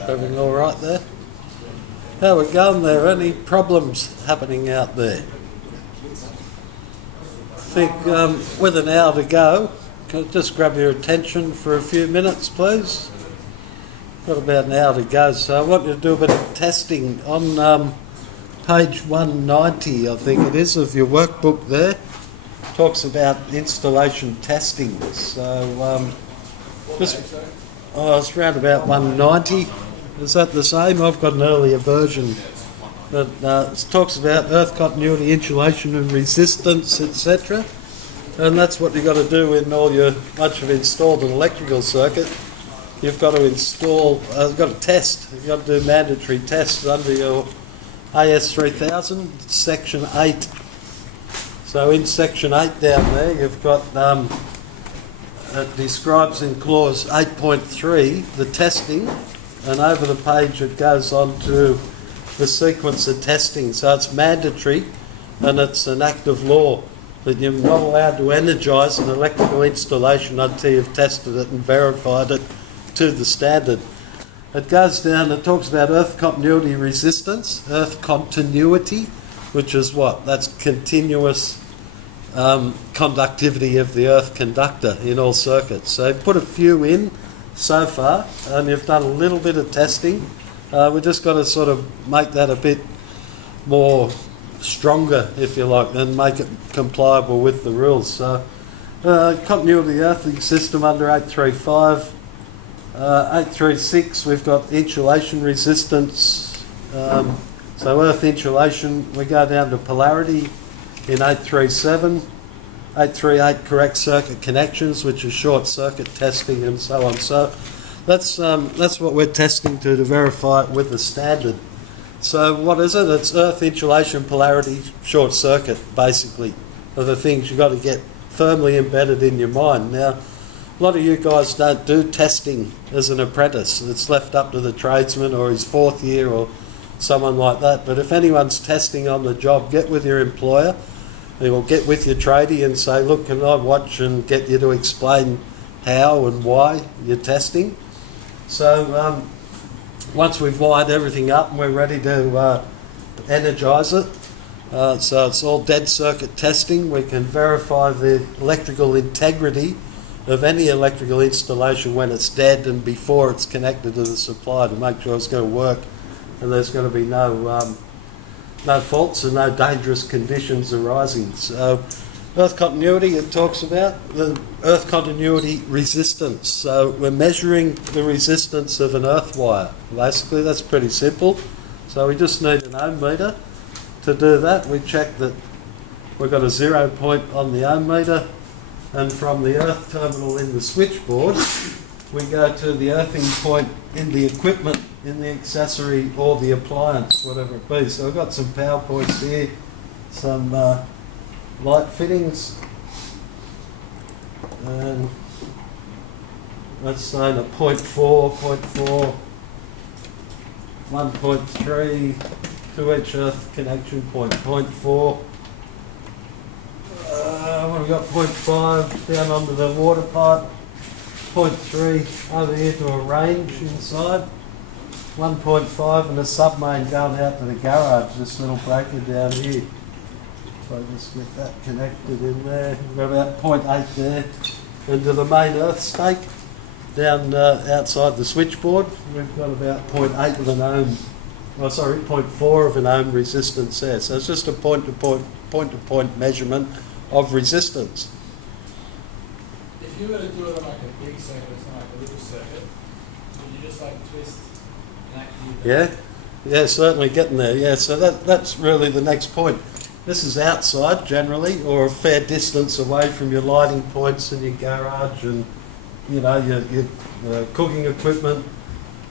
Everything all right there? How we going there? Any problems happening out there? I think with an hour to go, can I just grab your attention for a few minutes, please? Got about an hour to go, so I want you to do a bit of testing on page 190, I think it is, of your workbook there. Talks about installation testing. So it's around about 190. Is that the same? I've got an earlier version. But it talks about earth continuity, insulation and resistance, etc. And that's what you've got to do in all your, once you've installed an electrical circuit, you've got to install, you've got to test. You've got to do mandatory tests under your AS 3000, section 8. So in section 8 down there, you've got, it describes in clause 8.3 the testing, and over the page it goes on to the sequence of testing. So it's mandatory and it's an act of law that you're not allowed to energise an electrical installation until you've tested it and verified it to the standard. It goes down, it talks about earth continuity resistance, earth continuity, which is what? That's continuous conductivity of the earth conductor in all circuits. So you've put a few in so far, and you've done a little bit of testing. We've just got to sort of make that a bit more stronger, if you like, and make it compliable with the rules. So continuity earthing system under 835. 836, we've got insulation resistance. So earth insulation, we go down to polarity in 837. 838, correct circuit connections, which is short circuit testing and so on. So that's what we're testing to verify it with the standard. So what is it? It's earth insulation, polarity, short circuit, basically, are the things you've got to get firmly embedded in your mind. Now, a lot of you guys don't do testing as an apprentice. It's left up to the tradesman or his fourth year or someone like that. But if anyone's testing on the job, get with your employer. Or get with your tradie and say, look, can I watch and get you to explain how and why you're testing? So once we've wired everything up and we're ready to energise it, so it's all dead circuit testing, we can verify the electrical integrity of any electrical installation when it's dead and before it's connected to the supply to make sure it's going to work and there's going to be no faults and no dangerous conditions arising. So earth continuity, it talks about the earth continuity resistance. So we're measuring the resistance of an earth wire. Basically, that's pretty simple. So we just need an ohm meter. To do that, we check that we've got a 0 point on the ohm meter, and from the earth terminal in the switchboard, we go to the earthing point in the equipment, in the accessory or the appliance, whatever it be. So I've got some power points here, some light fittings, and let's say a 0.4, 0.4, 1.3 to each earth connection point, 0.4. What have we got? 0.5 down onto the water pipe. 0.3 over here to a range inside, 1.5 and a submain going out to the garage, this little breaker down here. If I just get that connected in there, we've got about 0.8 there. And to the main earth stake, down outside the switchboard, we've got about 0.8 of an ohm, 0.4 of an ohm resistance there. So it's just a point-to-point measurement of resistance. If you were to do it on like a big circuit, it's not like a little circuit, would you just like twist and activate? Yeah, certainly getting there. Yeah, so that's really the next point. This is outside generally, or a fair distance away from your lighting points in your garage and your cooking equipment,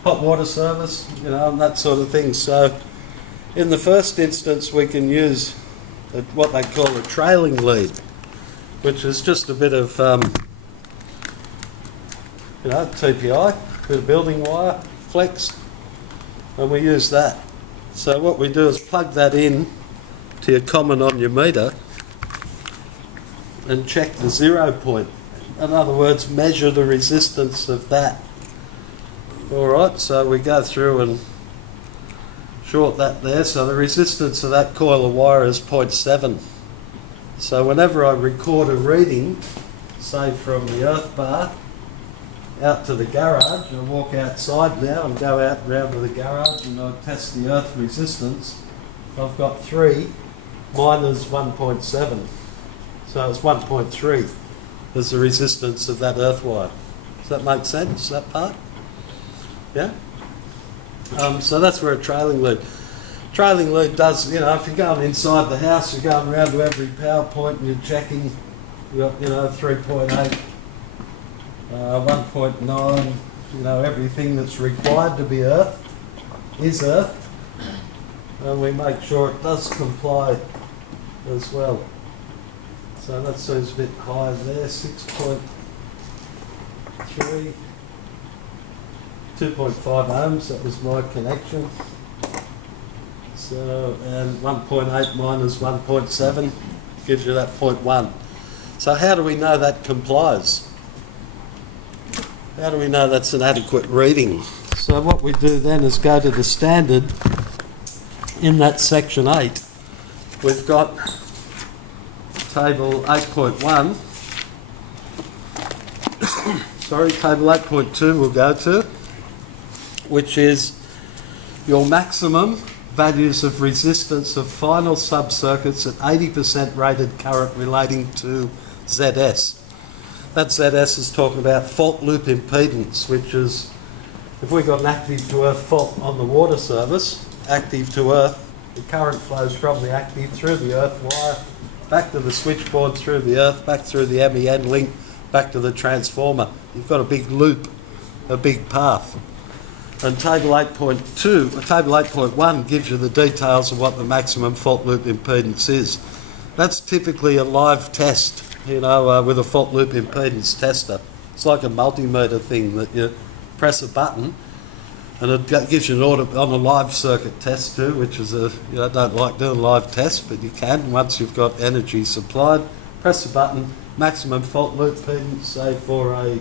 hot water service, and that sort of thing. So in the first instance, we can use what they call a trailing lead, which is just a bit of TPI, bit of building wire, flex, and we use that. So what we do is plug that in to your common on your meter and check the 0 point. In other words, measure the resistance of that All right, so we go through and short that there. So the resistance of that coil of wire is 0.7. So whenever I record a reading, say from the earth bar out to the garage, I walk outside now and go out round to the garage and I test the earth resistance. I've got 3 minus 1.7. So it's 1.3 is the resistance of that earth wire. Does that make sense, that part? Yeah? So that's where a trailing lead. Trailing lead does, you know, if you're going inside the house, you're going around to every power point and you're checking, you've got, 3.8, 1.9, everything that's required to be earth is earth. And we make sure it does comply as well. So that seems a bit high there, 6.3, 2.5 ohms, that was my connection. So, and 1.8 minus 1.7 gives you that 0.1. So how do we know that complies? How do we know that's an adequate reading? So what we do then is go to the standard. In that section 8, we've got table 8.1. Sorry, table 8.2 we'll go to, which is your maximum values of resistance of final sub-circuits at 80% rated current relating to ZS. That ZS is talking about fault loop impedance, which is, if we've got an active to earth fault on the water service, active to earth, the current flows from the active through the earth wire, back to the switchboard, through the earth, back through the MEN link, back to the transformer. You've got a big loop, a big path. And table 8.1 gives you the details of what the maximum fault loop impedance is. That's typically a live test, with a fault loop impedance tester. It's like a multimeter thing that you press a button and it gives you an order on a live circuit test too, which is I don't like doing live tests, but you can once you've got energy supplied. Press the button, maximum fault loop impedance, say for a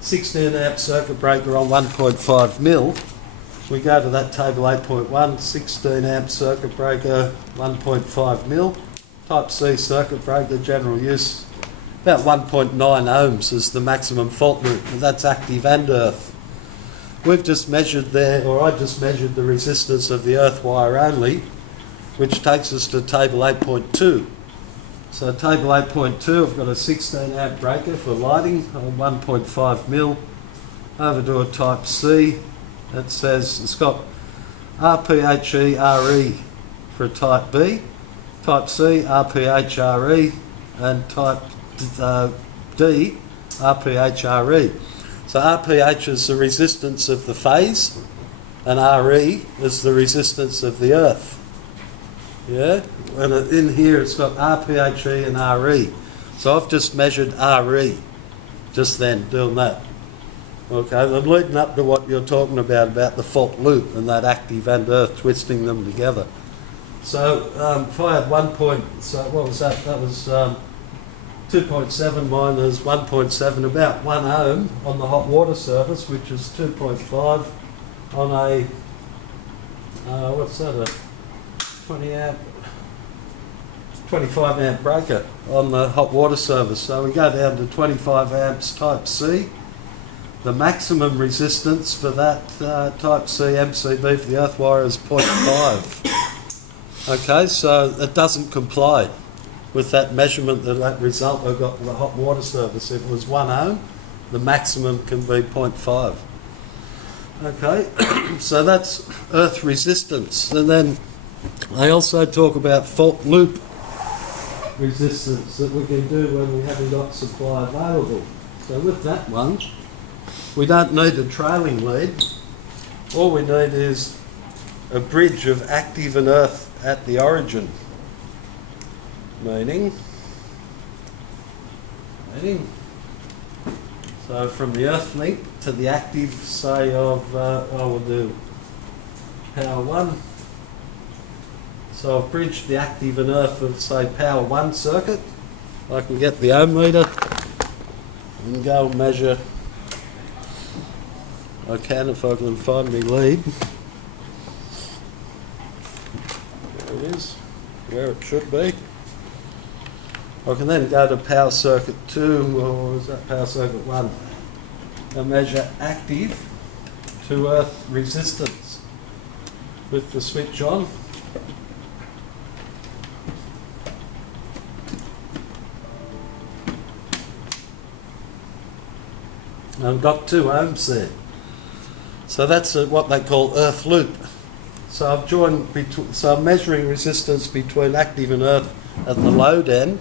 16 amp circuit breaker on 1.5 mil. We go to that table 8.1, 16 amp circuit breaker, 1.5 mil. Type C circuit breaker, general use, about 1.9 ohms is the maximum fault loop, and that's active and earth. We've just measured there, or I just measured the resistance of the earth wire only, which takes us to table 8.2. So table 8.2, I've got a 16 amp breaker for lighting on 1.5 mil. Over to a type C, it says it's got RPHERE for a type B, type C RPHRE, and type D RPHRE. So RPH is the resistance of the phase, and RE is the resistance of the earth. Yeah, and in here it's got RPHE and RE. So I've just measured RE just then, doing that. Okay, I'm leading up to what you're talking about the fault loop and that active and earth twisting them together. So if I had what was that? That was 2.7 minus 1.7, about 1 ohm on the hot water service, which is 2.5 on a, what's that, a 25 amp breaker on the hot water service. So we go down to 25 amps type C. The maximum resistance for that type C MCB for the earth wire is 0.5. Okay, so it doesn't comply with that measurement, that result I got for the hot water service. If it was 1 ohm, the maximum can be 0.5. Okay, so that's earth resistance. And then they also talk about fault loop resistance that we can do when we haven't got supply available. So with that one, we don't need a trailing lead. All we need is a bridge of active and earth at the origin. Meaning, so from the earth link to the active, say of, I will do power 1. So I've bridged the active and earth of, say, power 1 circuit. I can get the ohm meter and go and measure I can if I can find my lead. There it is, where it should be. I can then go to power circuit 2, or is that power circuit 1, and measure active to earth resistance with the switch on. I've got 2 ohms there. So that's what they call earth loop. So I've joined so I'm measuring resistance between active and earth at the load end,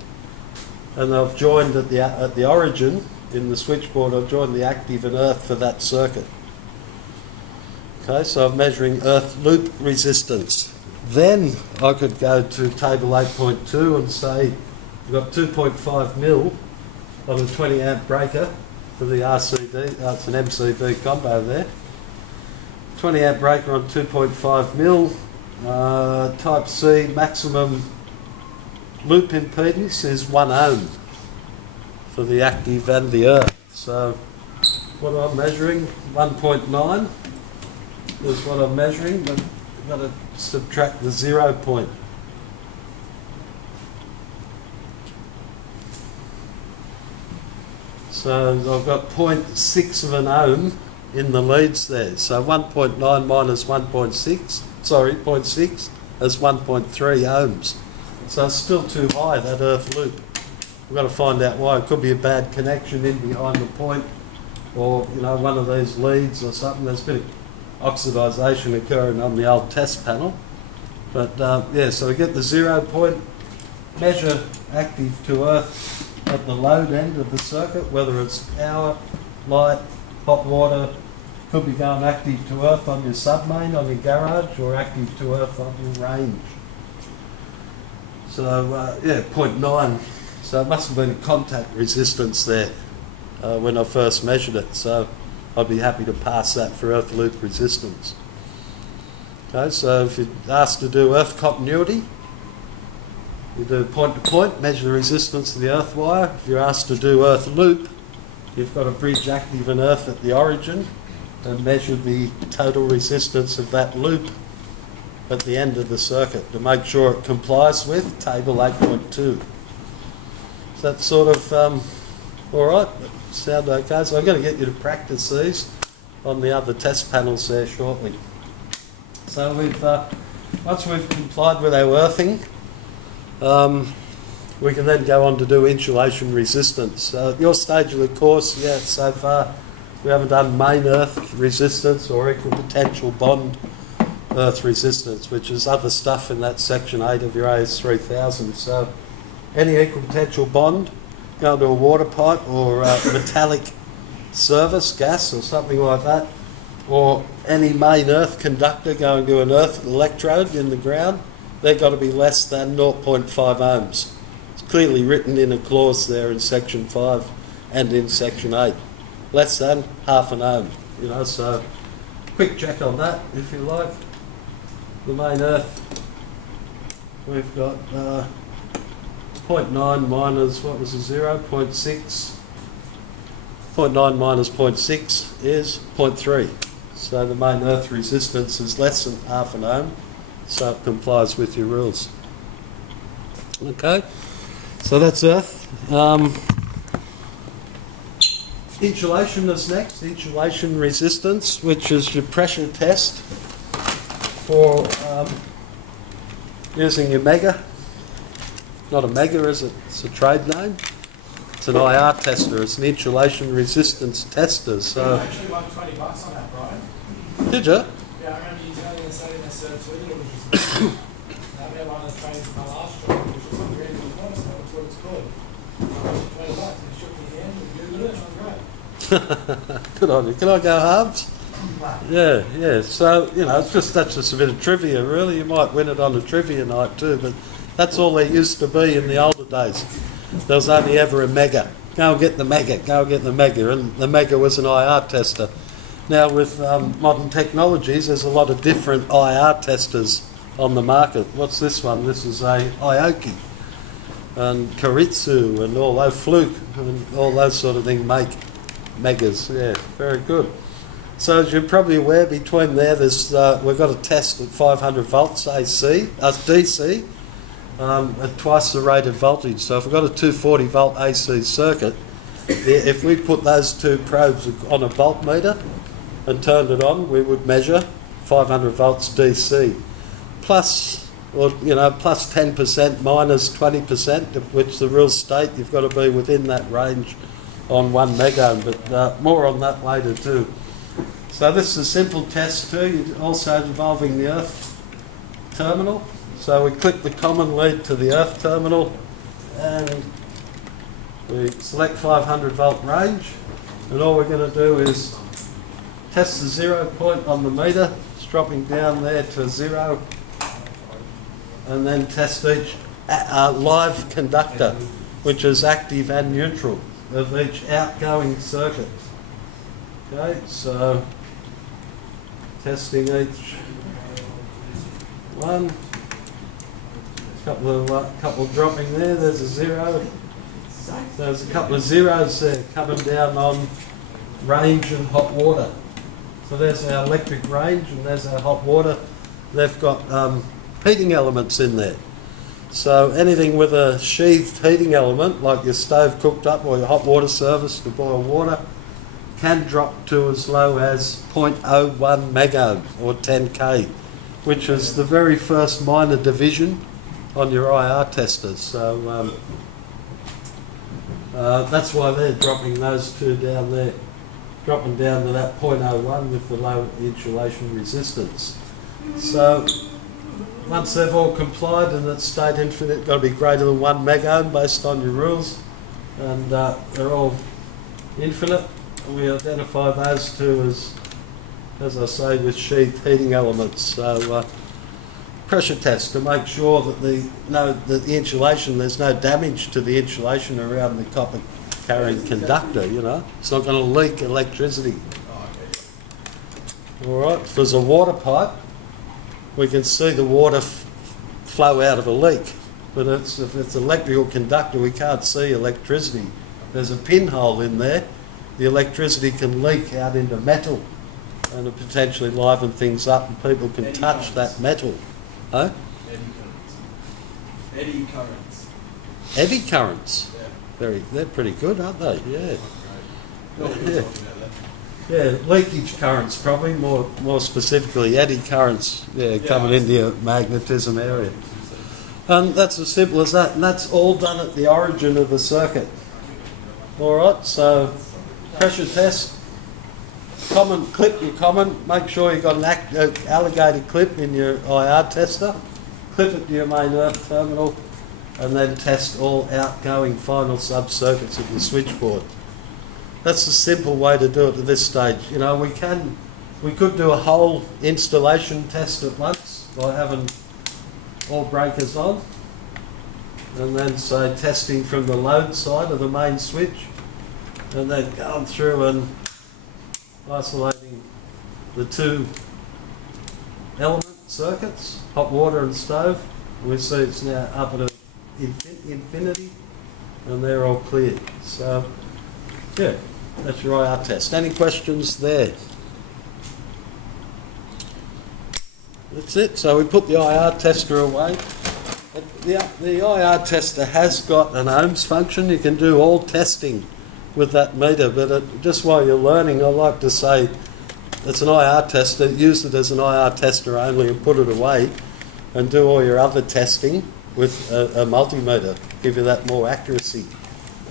and I've joined at the origin in the switchboard. I've joined the active and earth for that circuit. Okay, so I'm measuring earth loop resistance. Then I could go to table 8.2 and say we've got 2.5 mil on a 20 amp breaker for the RCD. It's an MCB combo there. 20 amp breaker on 2.5 mil. Type C maximum loop impedance is 1 ohm for the active and the earth. So what I'm measuring, 1.9 is what I'm measuring, but I've got to subtract the 0 point. So I've got 0.6 of an ohm in the leads there. So 1.9 minus 1.6, sorry, 0.6 is 1.3 ohms. So it's still too high, that earth loop. We've got to find out why. It could be a bad connection in behind the point, or one of these leads or something. There's a bit of oxidisation occurring on the old test panel. But yeah, so we get the 0 point, measure active to earth at the load end of the circuit, whether it's power, light, hot water. Could be going active to earth on your submain, on your garage, or active to earth on your range. So yeah, 0.9. So it must have been a contact resistance there when I first measured it. So I'd be happy to pass that for earth loop resistance. Okay, so if you're asked to do earth continuity, you do point to point, measure the resistance of the earth wire. If you're asked to do earth loop, you've got to bridge active and earth at the origin and measure the total resistance of that loop at the end of the circuit to make sure it complies with table 8.2. Is that sort of all right? Sound okay? So I'm going to get you to practice these on the other test panels there shortly. So we've once we've complied with our earthing, we can then go on to do insulation resistance. Your stage of the course, yeah, so far we haven't done main earth resistance or equal potential bond earth resistance, which is other stuff in that section 8 of your AS 3000. So any equal potential bond going to a water pipe or metallic service, gas or something like that, or any main earth conductor going to an earth electrode in the ground, they've got to be less than 0.5 ohms. It's clearly written in a clause there in section 5 and in section 8. Less than half an ohm, so quick check on that if you like. The main earth, we've got 0.9 minus, what was the 0? 0.6. 0.9 minus 0.6 is 0.3. So the main earth resistance is less than half an ohm, so it complies with your rules. Okay, so that's earth. Insulation is next, insulation resistance, which is your pressure test for using your mega. Not a mega, is it? It's a trade name. It's an IR tester. It's an insulation resistance tester. So I actually won $20 on that, Brian. did you? Yeah, I remember you telling us that in the service video, which is I made one of the trades in my last job, which was on Grand Performance, that's what it's called. I won $20 and he shook my hand and Googled it and I'm great. Good on you. Can I go halves? Yeah, yeah. So, that's just a bit of trivia, really. You might win it on a trivia night too, but that's all there used to be in the older days. There was only ever a mega. Go and get the mega, go and get the mega. And the mega was an IR tester. Now, with modern technologies, there's a lot of different IR testers on the market. What's this one? This is a Ioki and Keiretsu and all those Fluke and all those sort of things make megas. Yeah, very good. So as you're probably aware, between there's we've got a test at 500 volts AC, DC, at twice the rate of voltage. So if we've got a 240 volt AC circuit, if we put those two probes on a voltmeter and turned it on, we would measure 500 volts DC. Plus, or plus 10%, minus 20%, of which the rules state you've got to be within that range on 1 megohm, but more on that later too. So this is a simple test too, also involving the earth terminal. So we clip the common lead to the earth terminal and we select 500 volt range, and all we're going to do is test the 0 point on the meter. It's dropping down there to 0, and then test each live conductor, which is active and neutral, of each outgoing circuit. Okay, so testing each one. Couple dropping there. There's a 0. There's a couple of zeros there coming down on range and hot water. So there's our electric range and there's our hot water. They've got heating elements in there. So anything with a sheathed heating element, like your stove cooked up or your hot water service to boil water, can drop to as low as 0.01 megohm or 10k, which is the very first minor division on your IR testers. So that's why they're dropping those two down there, dropping down to that 0.01 with the low insulation resistance. So once they've all complied and it's stayed infinite, got to be greater than 1 megohm based on your rules, and they're all infinite, we identify those two as I say, with sheathed heating elements. So pressure test to make sure that the insulation, there's no damage to the insulation around the copper carrying conductor, It's not going to leak electricity. Alright, if there's a water pipe, we can see the water flow out of a leak. But if it's an electrical conductor, we can't see electricity. There's a pinhole in there. The electricity can leak out into metal and it potentially liven things up and people can touch that metal. Huh? Eddy currents. Eddy currents? Yeah. They're pretty good, aren't they? Yeah. Yeah. Yeah, leakage currents probably, more specifically eddy currents, coming into your magnetism area. And that's as simple as that, and that's all done at the origin of the circuit. Alright, so pressure test, clip your common, make sure you've got an alligator clip in your IR tester, clip it to your main earth terminal, and then test all outgoing final sub-circuits of your switchboard. That's a simple way to do it at this stage. We could do a whole installation test at once by having all breakers on, and then say testing from the load side of the main switch, and then going through and isolating the two element circuits, hot water and stove. We see it's now up at infinity, and they're all cleared. So, yeah, that's your IR test. Any questions there? That's it. So we put the IR tester away. The IR tester has got an ohms function. You can do all testing with that meter, but just while you're learning, I like to say it's an IR tester. Use it as an IR tester only and put it away, and do all your other testing with a multimeter. Give you that more accuracy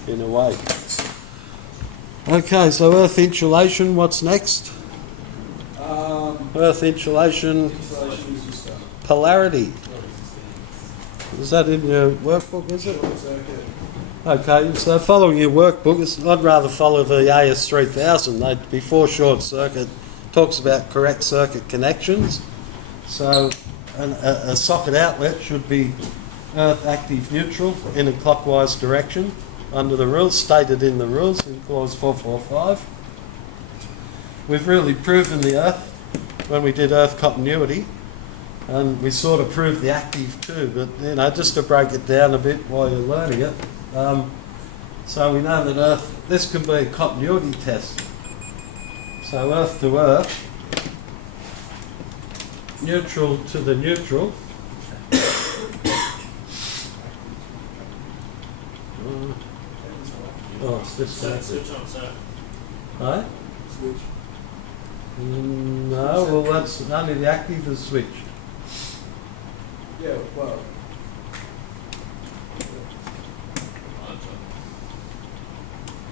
in a way. Okay, so earth insulation, what's next? Earth insulation, polarity. Is that in your workbook, is it? Okay, so following your workbook, I'd rather follow the AS3000. Before short circuit, talks about correct circuit connections. So a socket outlet should be earth active neutral in a clockwise direction under the rules, stated in the rules in clause 445. We've really proven the earth when we did earth continuity, and we sort of proved the active too, but just to break it down a bit while you're learning it. So we know that earth, this can be a continuity test. So earth to earth, neutral to the neutral. Oh, it's this So way. switch on, so Right? Switch. No, well that's only the active is switched. Yeah, well,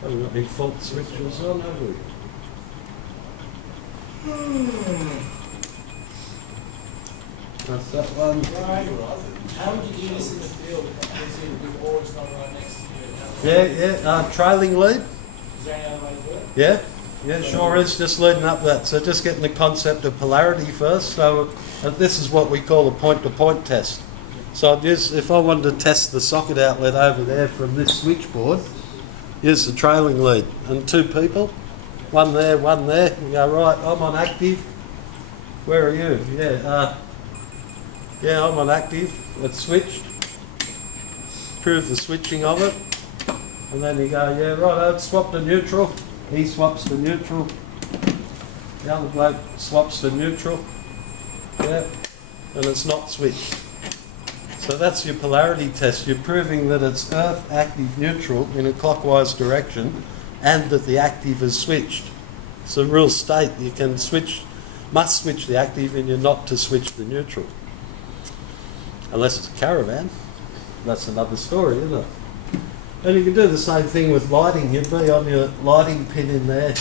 Haven't got any fault switches on, have we? That's that one. Brian, how would you do this in the field with oars not right next to you? Trailing lead. Is there any other way to do it? Yeah, sure is, just leading up that. So just getting the concept of polarity first. So this is what we call a point-to-point test. So I'd use, if I wanted to test the socket outlet over there from this switchboard, use the trailing lead. And two people, one there, you go, right, I'm on active. Where are you? Yeah, I'm on active. It's switched. Prove the switching of it. And then you go, yeah, right, I'd swap to neutral. He swaps to neutral. The other bloke swaps to neutral. Yeah, and it's not switched. So that's your polarity test. You're proving that it's earth active neutral in a clockwise direction and that the active is switched. It's a real state. You can switch, must switch the active and you're not to switch the neutral. Unless it's a caravan. That's another story, isn't it? And you can do the same thing with lighting. You'd be on your lighting pin in there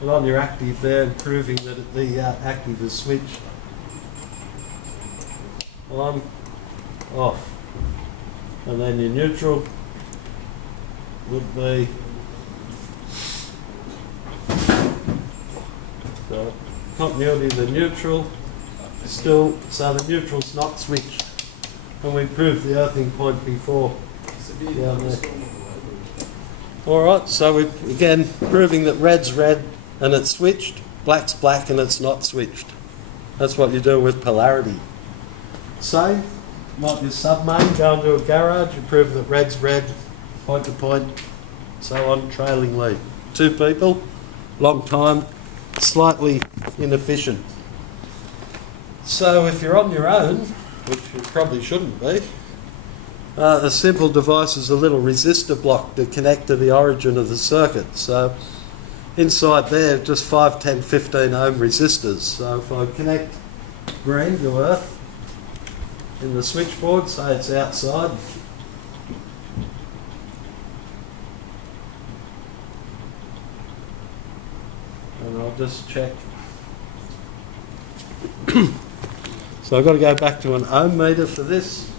and on your active there and proving that the active is switched. On, off. And then your neutral would be so continuity of the neutral still, so the neutral's not switched. And we proved the earthing point before. Down there. Alright, so we're again proving that red's red and it's switched, black's black and it's not switched. That's what you do with polarity. Same, might be sub-main, go into a garage, you prove that red's red, point to point, so on, trailing lead. Two people, long time, slightly inefficient. So if you're on your own, which you probably shouldn't be, a simple device is a little resistor block to connect to the origin of the circuit. So inside there, just 5, 10, 15 ohm resistors. So if I connect green to earth in the switchboard, say it's outside, and I'll just check. So I've got to go back to an ohm meter for this.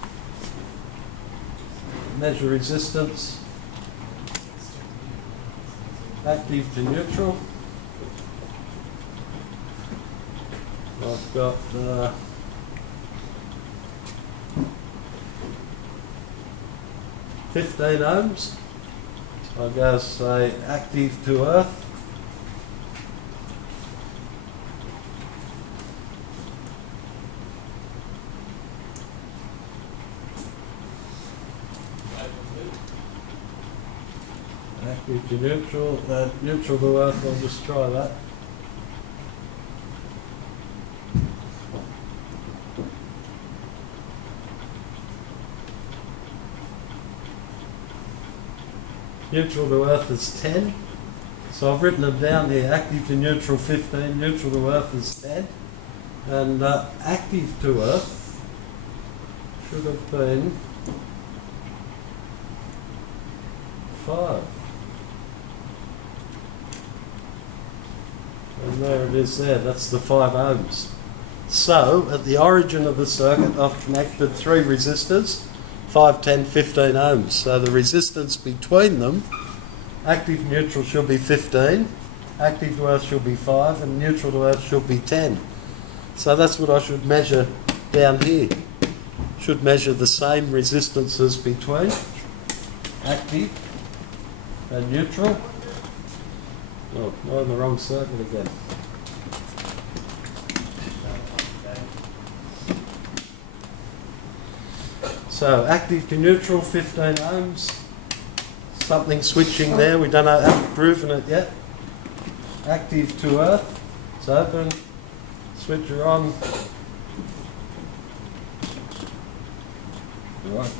Measure resistance, active to neutral. I've got 15 ohms. I'll go say active to earth. Active to neutral, neutral to earth, I'll just try that. Neutral to earth is 10. So I've written them down here, active to neutral 15, neutral to earth is 10. And active to earth should have been 5. And there it is there, that's the 5 ohms. So, at the origin of the circuit, I've connected 3 resistors, 5, 10, 15 ohms. So the resistance between them, active neutral should be 15, active to earth should be 5, and neutral to earth should be 10. So that's what I should measure down here. Should measure the same resistances between active and neutral. Oh, I'm in the wrong circuit again. So active to neutral, 15 ohms. Something switching there, we don't know, haven't proven it yet. Active to earth. It's open. Switcher on. Right.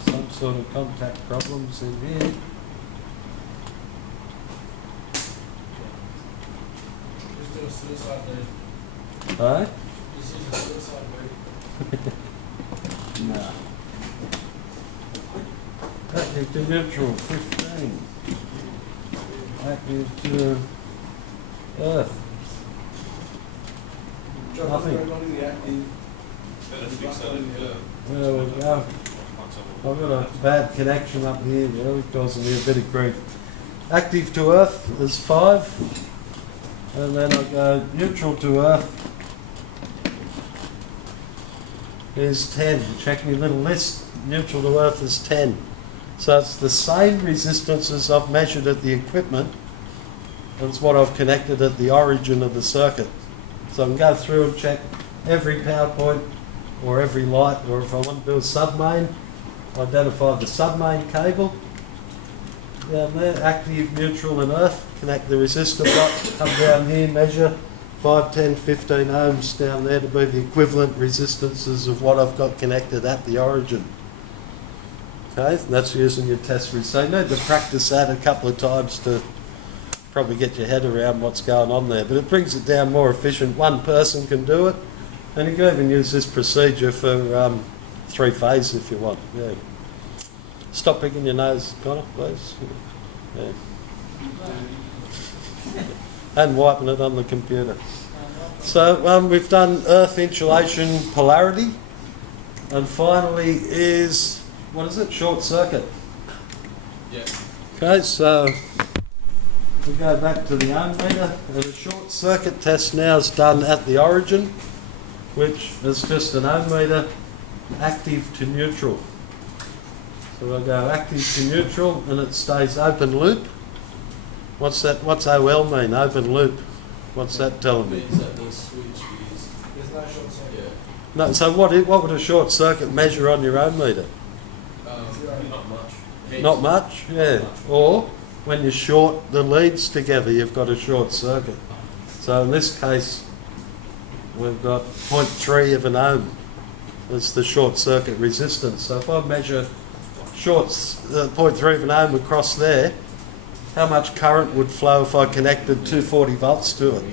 Some sort of contact problems in here. Just do a suicide move. Right? Just use a suicide move. No. Active to neutral, 15. Active to Earth. Nothing. Not in the active. There we go. I've got a bad connection up here, really causing me a bit of grief. Active to Earth is 5. And then I go neutral to Earth is 10. Check my little list. Neutral to Earth is 10. So it's the same resistances I've measured at the equipment as what I've connected at the origin of the circuit. So I can go through and check every power point or every light, or if I want to do a submain, identify the submain cable. Down there, active, neutral and earth. Connect the resistor block, come down here, measure 5, 10, 15 ohms down there to be the equivalent resistances of what I've got connected at the origin. Okay, and that's using your test resistor. You need to practice that a couple of times to probably get your head around what's going on there, but it brings it down more efficient. One person can do it, and you can even use this procedure for 3-phase if you want. Yeah. Stop picking your nose, Connor, please. Yeah. And wiping it on the computer. So we've done earth insulation polarity, and finally is, what is it, short circuit. Yeah. Okay, so we go back to the ohm meter, and a short circuit test now is done at the origin, which is just an ohm meter active to neutral. So we'll go active to neutral and it stays open loop. What's that? What's OL mean? Open loop. What's that telling me? Means that the switch is. There's no short circuit. Yeah. No, so what would a short circuit measure on your ohm meter? Not much. Heaps. Not much, yeah. Or when you short the leads together, you've got a short circuit. So in this case, we've got 0.3 of an ohm. That's the short circuit resistance. So if I measure 0.3 of an ohm across there, how much current would flow if I connected 240 volts to it?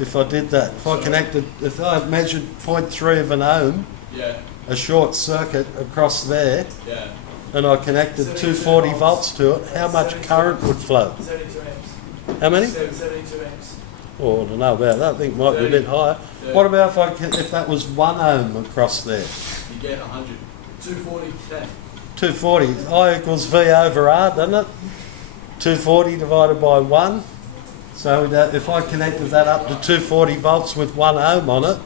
If I did that, if I measured 0.3 of an ohm, Yeah. a short circuit across there, Yeah. and I connected 240 volts to it, how much current would flow? 72 amps. How many? 72 amps. Oh, I don't know about that. I think it might be a bit higher. What about if that was 1 ohm across there? You get 100. 240, 10. 240. I equals V over R, doesn't it? 240 divided by 1. So if I connected that up to 240 volts with 1 ohm on it,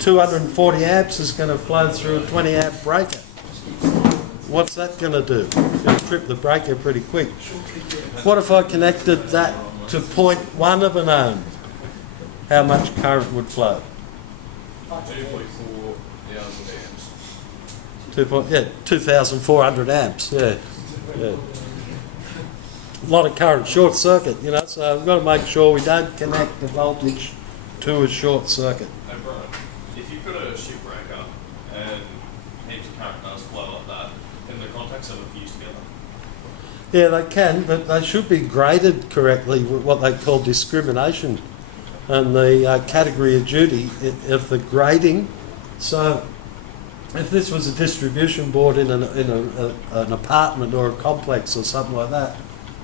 240 amps is going to flow through a 20 amp breaker. What's that going to do? It's going to trip the breaker pretty quick. What if I connected that to 0.1 of an ohm? How much current would flow? 2,400 amps, yeah. A lot of current, short circuit, so we've got to make sure we don't connect the voltage to a short circuit. Hey Brian, if you put a ship breaker and heaps of current does flow like that, can the contacts ever fuse together? Yeah, they can, but they should be graded correctly with what they call discrimination and the category of duty of the grading. So if this was a distribution board in an apartment or a complex or something like that,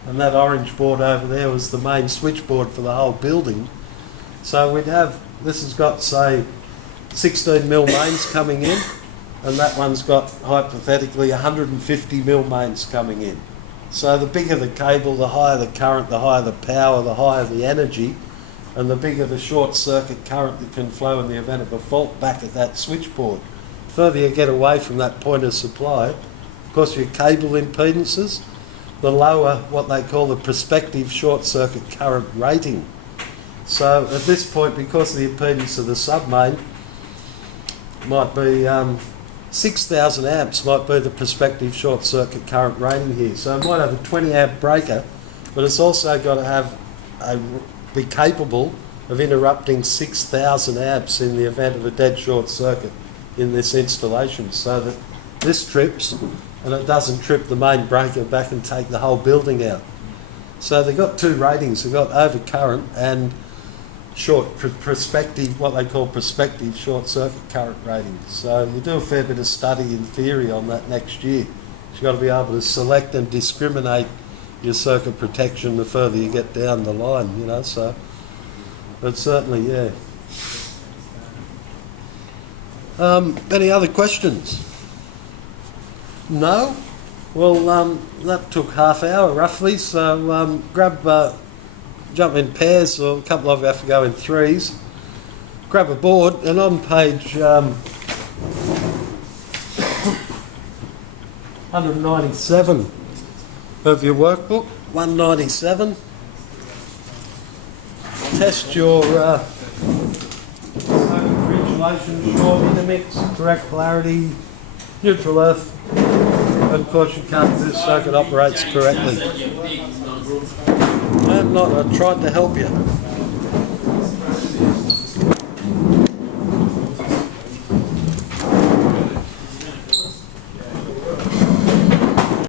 and that orange board over there was the main switchboard for the whole building, so we'd have, this has got, say, 16 mil mains coming in, and that one's got, hypothetically, 150 mil mains coming in. So the bigger the cable, the higher the current, the higher the power, the higher the energy, and the bigger the short circuit current that can flow in the event of a fault back at that switchboard. The further you get away from that point of supply, of course your cable impedances, the lower what they call the prospective short circuit current rating. So at this point, because the impedance of the submain might be 6,000 amps might be the prospective short circuit current rating here. So it might have a 20 amp breaker, but it's also got to have be capable of interrupting 6,000 amps in the event of a dead short circuit in this installation, so that this trips and it doesn't trip the main breaker back and take the whole building out. So they've got two ratings. They've got overcurrent and prospective, what they call prospective short circuit current rating. So you do a fair bit of study in theory on that next year. You've got to be able to select and discriminate your circuit protection the further you get down the line, you know, so, but certainly, yeah. Any other questions? No? Well, that took half hour roughly, so jump in pairs, or a couple of you have to go in threes. Grab a board, and on page 197 of your workbook, 197, test your insulation, short intermix, correct polarity, neutral earth, and of course you can't do circuit operates correctly. I'm not, I tried to help you.